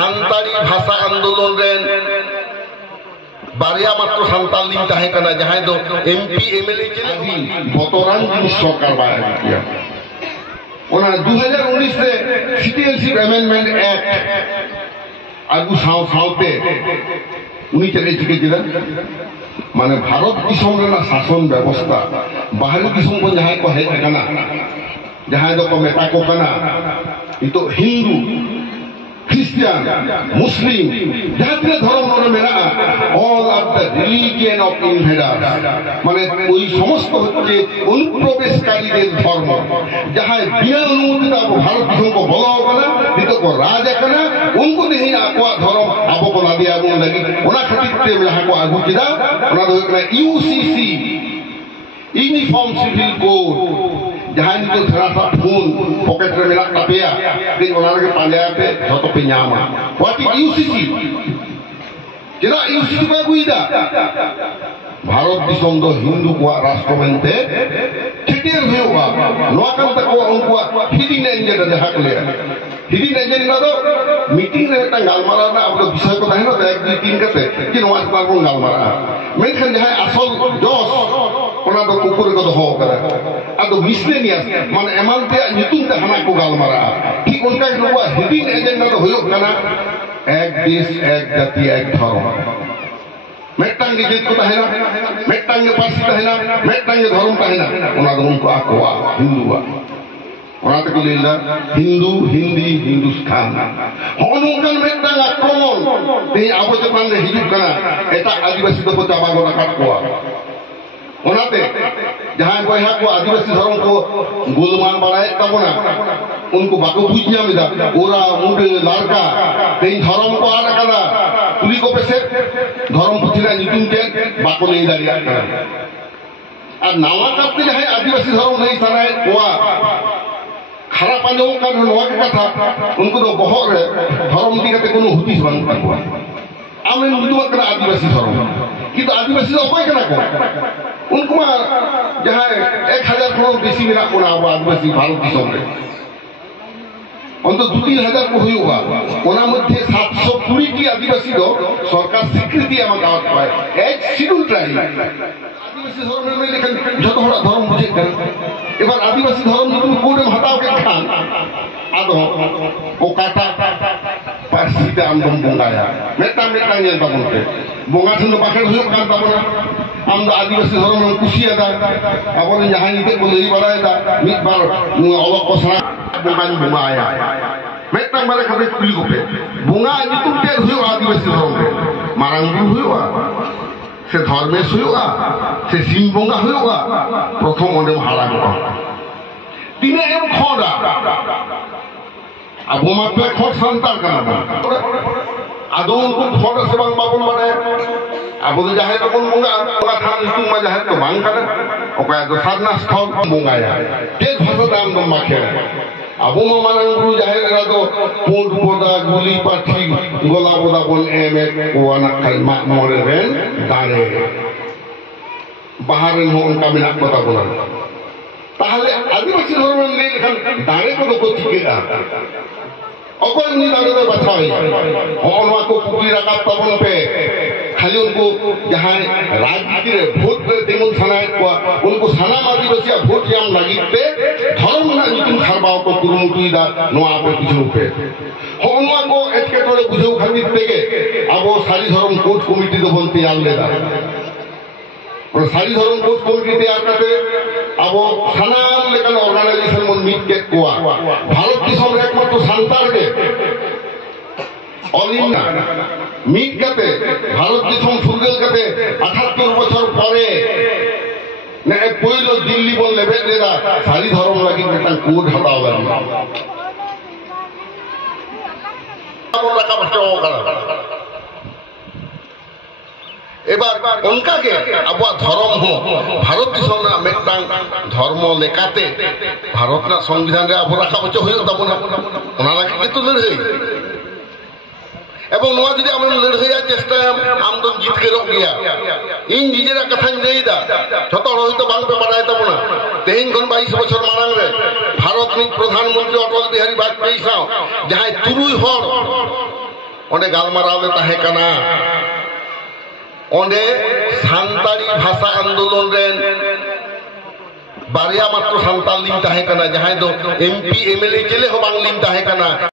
सानताली भाषा आंदोलन रेन बारिया मात्र सानताल लिंग ताहे कना जहां दो एमपी एमएलए चले बतौरान जिनिस सरकार बाय किया ओना 2019 से सिटीजनशिप अमेंडमेंट एक्ट आगु सावते उनी चले चिके जिला माने भारत दिसम रेना शासन व्यवस्था बाहरी दिसम को जहां को हेज कना जहां दो को मेटा को कना इतो हिंदू Christian, Muslim, जहाँ धर्म मेरा all of the religion of invaders, माने कोई समस्त होते अनुप्रवेशकारी धर्म जहाँ बिना अनुमति ता भारत देश को बोला होगा ना इतो को राजा करना उनको नहीं आकुआ धर्म आपको को ना दिया बुन लगी उन्हें खातिर ते यहाँ को आगु किदा उन्हें तो एक ना UCC Uniform Civil Code जहाँ itu terasa pun pocket terminal tapia di orang lagi pandai pe satu penyaman. What is UCC? Kira UCC apa guida? Bharat disam do Hindu kuat rastramente, cetir huwa. Nuakan tak kuat unkua hiding engine ada hak lihat. Hiding engine itu meeting ni tanggal malam na abdo bisa ko tahu na ek meeting kate, kini nuas pun tanggal malam. Mereka jahai asal jos. Orang tu kukur itu doh kara, atau miscellaneous, mana emal dia nyutung dah anak ko gal mara. ঠিক उनका एक लोग heading agenda तो हुई होगा एक देश एक जाति एक धर्म मेट्टांग के जीत को तहना मेट्टांग के पास तहना मेट्टांग के धर्म तहना उन्हें तो उनको आकुआ हिंदुआ उन्हें तो किलेला हिंदू हिंदी हिंदुस्तान होनुकन मेट्टांग आक्रमण ते आबो जपान रे हिजुक कना एटा आदिवासी तो चाबा गोना काटकुआ उन्हें जहाँ बया को आदिवासी धर्म को गुलमान बढ़ाए तब ना उनको बाको बुझिया मिला ओरा मुंडे लाड़का तेन धर्म को आना करा पुली को पैसे धर्म पुछिला नितुम के बाको नहीं दारिया करा और नावा करते जहाँ आदिवासी धर्म नहीं सारा है कोआ खराब पंजों का नवा का था उनको तो बहुत धर्म दी करते कोनो हुती से बंद करवा आमें मुद्दों करना आदिवासी धर्म कि तो आदिवासी तो कोई करना को उनको जहाँ 1000 करोड़ बेसी मिला को ना आदिवासी भारत की सोमरे अंत 2-3 को हुई होगा कोना मध्य 720 की आदिवासी दो सरकार स्वीकृति आम गाँव पाए एक शिड्यूल ट्राइब आदिवासी धर्म में लेकिन जो तो हमारा धर्म मुझे कर एक बार आदिवासी धर्म तुम कोड में हटाओ के खान आदो वो काटा परिस्थिति आंदोलन बुंगाया मेटा ये तबुनते बुंगा ठंड पाखे हुई कान तबुना हम तो आदिवासी धर्म में कुछ आता अब वो यहाँ इधर को नहीं बढ़ाया था मिट बार अलग कोसरा बुंगानी बुंगा आया मेटा बारे कभी कुली को पे बुंगा जितुम के हुई आदिवासी धर्म में मारंगुल हुआ से धर्मेश हुआ से सिंह बुंगा हुआ प्रथम उन्हें भाड़ा हुआ तीन एम खोड़ा अब वो मात्र खोड़ संतान करना आदो उनको खोड़ा से बंग बाबुल बने अब वो जाहे तो कौन बुंगा बुंगा थान इतु में जाहे तो बंग करे ओके तो साधना स्थल बुंगा या तेज भाषा दाम दम माखे अब वो मामला उनको जाहे लगा तो पोंट पोड़ा गुली पाठी गोला बोला बोल एमे वो अनाक कलमा मोरे रेन दारे बाहर में उनका मिला पता बोला ताहले आदिवासी धर्म में लेकिन दारे को तो चिकेगा अकोई उन्हीं दारे को बचाए और वहाँ को पुरी रखा तबन पे खाली उनको जहाँ राजनीति रे वोट पे तेमन सनाए को उनको सना आदिवासी वोट जाम लगी पे धर्म ना जितने खरबाव को कुरुमुटुई दा नोआ पे पिछले पे और वहाँ को एटके टोले बुझे खाली तेगे अब वो सारी धर्म कोर्ट कमिटी तो बोलते याद लेता और सारी धर्म कोर्ट कमिटी तैयार करते अब वो सनाम लेकर ऑर्गेनाइजेशन में मीट के कोआ भारत की सब एकमात्र संतान के और इन्ना मीट करते भारत की सब सुर्गल करते 78 बच्चों परे ने कोई लोग दिल्ली बोल लेबे देगा सारी धर्म लगी बेटा कोड हटाओ लगी अब उनका बच्चों का এবার অনকাকে আবু ধর্ম হো ভারত দিশম না মেটাং ধর্ম লেকাতে ভারত না সংবিধান রে আবু রাখা বচ্চ হইল তব না ওনা লাগে কিন্তু লড়াই এবং নোয়া যদি আমরা লড়াইয়া চেষ্টা আমদম জিত কে রক গিয়া ইন নিজেরা কথা নেইদা যত হয়তো বাংলা বাড়াই তব না তেহিন কোন 22 বছর মারাং রে ভারত নি প্রধানমন্ত্রী অটল বিহারী বাজপেয়ী সাও যাহাই তুরুই হর onde galmarao le tahe kana onde santali bhasha andolon ren baria matro santal lim tahe kana jahay do MP MLA chele ho bang lim tahe kana